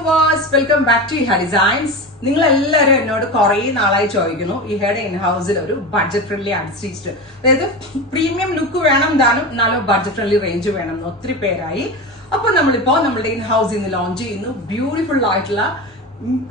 Viewers, welcome back to ഇഹ designs. നിങ്ങൾ എല്ലാവരും എന്നോട് കുറെ നാളായി ചോദിക്കുന്നു ഇഹയുടെ ഇൻ ഹൗസിൽ ഒരു ബഡ്ജറ്റ് ഫ്രണ്ട്ലി അൺസ്റ്റിച്ച്ഡ്, അതായത് പ്രീമിയം ലുക്ക് വേണം താനും എന്നാലും ബഡ്ജറ്റ് ഫ്രണ്ട്ലി റേഞ്ച് വേണം എന്ന് ഒത്തിരി പേരായി. അപ്പൊ നമ്മളിപ്പോ നമ്മുടെ ഇൻ ഹൗസിൽ നിന്ന് ലോഞ്ച് ചെയ്യുന്നു ബ്യൂട്ടിഫുൾ ആയിട്ടുള്ള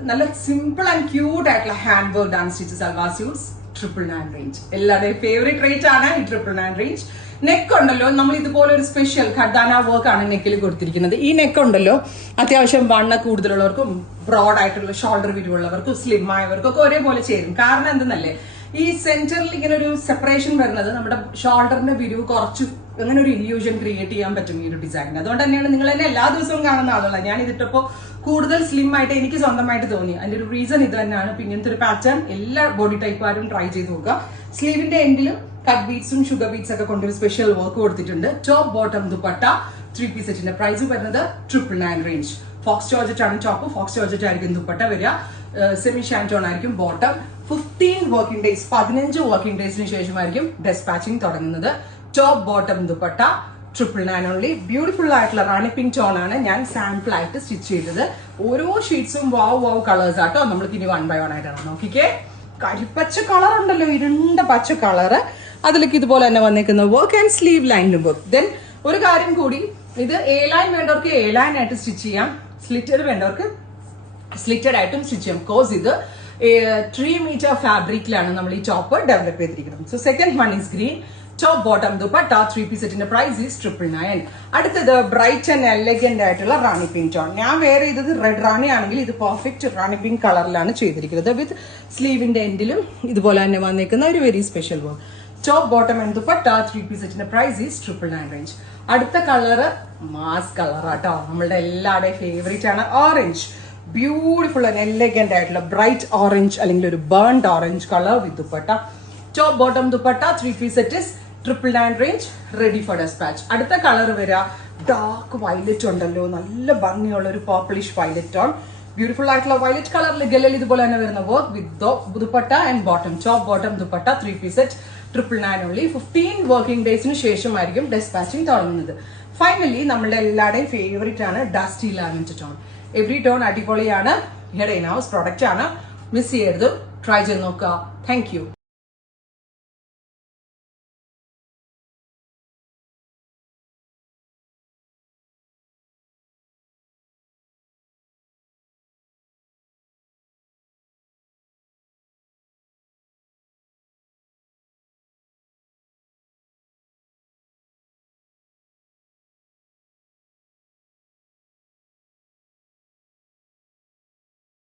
നല്ല സിമ്പിൾ ആൻഡ് ക്യൂട്ട് ആയിട്ടുള്ള hand work unstitch salwar suits 999 range. എല്ലാവരുടെയും ഫേവറേറ്റ് റേറ്റ് ആണ് ഈ 999 റേഞ്ച്. നെക്ക് ഉണ്ടല്ലോ, നമ്മൾ ഇതുപോലെ ഒരു സ്പെഷ്യൽ ഖർദാന വർക്ക് ആണ് നെക്കിൽ കൊടുത്തിരിക്കുന്നത്. ഈ നെക്ക് ഉണ്ടല്ലോ അത്യാവശ്യം വണ്ണ കൂടുതലുള്ളവർക്കും ബ്രോഡ് ആയിട്ടുള്ള ഷോൾഡർ വിരിവുള്ളവർക്കും സ്ലിം ആയവർക്കും ഒക്കെ ഒരേപോലെ ചേരും. കാരണം എന്തെന്നല്ലേ, ഈ സെന്ററിൽ ഇങ്ങനെ ഒരു സെപ്പറേഷൻ വരുന്നത് നമ്മുടെ ഷോൾഡറിന്റെ വിരിവ് കുറച്ച് അങ്ങനെ ഒരു ഇല്യൂഷൻ ക്രിയേറ്റ് ചെയ്യാൻ പറ്റും ഈ ഒരു ഡിസൈൻ. അതുകൊണ്ട് തന്നെയാണ് നിങ്ങൾ തന്നെ എല്ലാ ദിവസവും കാണുന്ന ആളുകളാണ്. ഞാൻ ഇതിട്ടപ്പോ കൂടുതൽ സ്ലിം ആയിട്ട് എനിക്ക് സ്വന്തമായിട്ട് തോന്നി. അതിന്റെ ഒരു റീസൺ ഇത് തന്നെയാണ്. പിന്നെ ഇങ്ങനത്തെ ഒരു പാറ്റേൺ എല്ലാ ബോഡി ടൈപ്പുകാരും ട്രൈ ചെയ്ത് നോക്കുക. സ്ലീവിന്റെ എൻഡിലും കട്ട് ബീഡ്സും ഷുഗർ ബീഡ്സ് ഒക്കെ കൊണ്ടൊരു സ്പെഷ്യൽ വർക്ക് കൊടുത്തിട്ടുണ്ട്. ടോപ്പ് ബോട്ടം ദുപ്പട്ട 3 പീസ് സെറ്റിന്റെ പ്രൈസ് വരുന്നത് 999 റേഞ്ച്. ഫോക്സ് ജോർജറ്റ് ആണ് ടോപ്പ്, ഫോക്സ് ജോർജറ്റ് ആയിരിക്കും ദുപ്പട്ട വരിക. സെമി ഷാൻറ്റോൺ ആയിരിക്കും ബോട്ടം. 15 വർക്കിംഗ് ഡേയ്സ് 15 വർക്കിംഗ് ഡേയ്സിന് ശേഷമായിരിക്കും ഡെസ്പാച്ചിങ് തുടങ്ങുന്നത്. Top bottom dupatta 999 only. Beautiful ആയിട്ടുള്ള റാണി പിങ്ക് ടോൺ ആണ് ഞാൻ സാമ്പിൾ ആയിട്ട് സ്റ്റിച്ച് ചെയ്തത്. ഓരോ ഷീറ്റ്സും വാവ് കളേഴ്സ് ആട്ടോ. നമ്മൾക്ക് ഇനി 1 by 1 ആയിട്ടാണ്. നോക്കിക്കേ, കരിപ്പച്ച കളർ ഉണ്ടല്ലോ, ഇരുണ്ട പച്ച കളറ്. അതിലേക്ക് ഇതുപോലെ തന്നെ വന്നേക്കുന്ന വർക്ക് ആൻഡ് സ്ലീവ് ലൈനിലും വർക്ക്. ദെൻ ഒരു കാര്യം കൂടി, ഇത് എ ലൈൻ വേണ്ടവർക്ക് എ ലൈൻ ആയിട്ട് സ്റ്റിച്ച് ചെയ്യാം, സ്ലിറ്റഡ് വേണ്ടവർക്ക് സ്ലിറ്റഡ് ആയിട്ടും സ്റ്റിച്ച് ചെയ്യാം. കോഴ്സ് ഇത് 3 മീറ്റർ ഫാബ്രിക്കിലാണ് നമ്മൾ ഈ ടോപ്പ് ഡെവലപ്പ് ചെയ്തിരിക്കുന്നത്. So second one is green. Top bottom dupatta 3 piece സെറ്റിന്റെ പ്രൈസ് ഈസ് 999. അടുത്തത് ബ്രൈറ്റ് ആൻഡ് എലഗന്റ് ആയിട്ടുള്ള റാണി പിങ്ക് ടോൺ. ഞാൻ വേറെ ചെയ്തത് റെഡ് റാണി ആണെങ്കിൽ ഇത് പെർഫെക്റ്റ് റാണി പിങ്ക് കളറിലാണ് ചെയ്തിരിക്കുന്നത്. വിത്ത് സ്ലീവിന്റെ എൻഡിലും ഇതുപോലെ തന്നെ വന്നേക്കുന്ന ഒരു very special work. Top bottom and dupatta 3 piece സെറ്റിന്റെ പ്രൈസ് ഈസ് 999 റേഞ്ച്. അടുത്ത കളറ് മാസ് കളർ ആട്ടോ, നമ്മളുടെ എല്ലാവരുടെയും ഫേവറേറ്റ് ആണ്. ഓറഞ്ച്, ബ്യൂട്ടിഫുൾ ആൻഡ് എലഗന്റ് ആയിട്ടുള്ള ബ്രൈറ്റ് ഓറഞ്ച് അല്ലെങ്കിൽ ഒരു burnt orange colour with dupatta. Top bottom dupatta 3 piece set is 999 range, ready for despatch. അടുത്ത കളർ വരിക ഡാർക്ക് വയലറ്റ് ഉണ്ടല്ലോ, നല്ല ഭംഗിയുള്ള ഒരു പർപ്പിളിഷ് വയലറ്റ് ടോൺ. ബ്യൂട്ടിഫുൾ ആയിട്ടുള്ള വയലറ്റ് കളറിൽ ഗല്ലൽ ഇതുപോലെ തന്നെ വരുന്ന work with dupatta and bottom. Top bottom dupatta 3 piece set 999 only. 15 working ഡേയ്സിന് ശേഷമായിരിക്കും ഡെസ്പാച്ചിങ് തുടങ്ങുന്നത്. ഫൈനലി നമ്മളുടെ എല്ലാവരുടെയും ഫേവറേറ്റ് ആണ് dusty lavender tone. Every tone അടിപൊളിയാണ്. ഇഹയുടെ ഇൻ ഹൗസ് പ്രോഡക്റ്റ് ആണ്, മിസ് ചെയ്യരുത്. ട്രൈ ചെയ്ത് നോക്കുക. Thank U.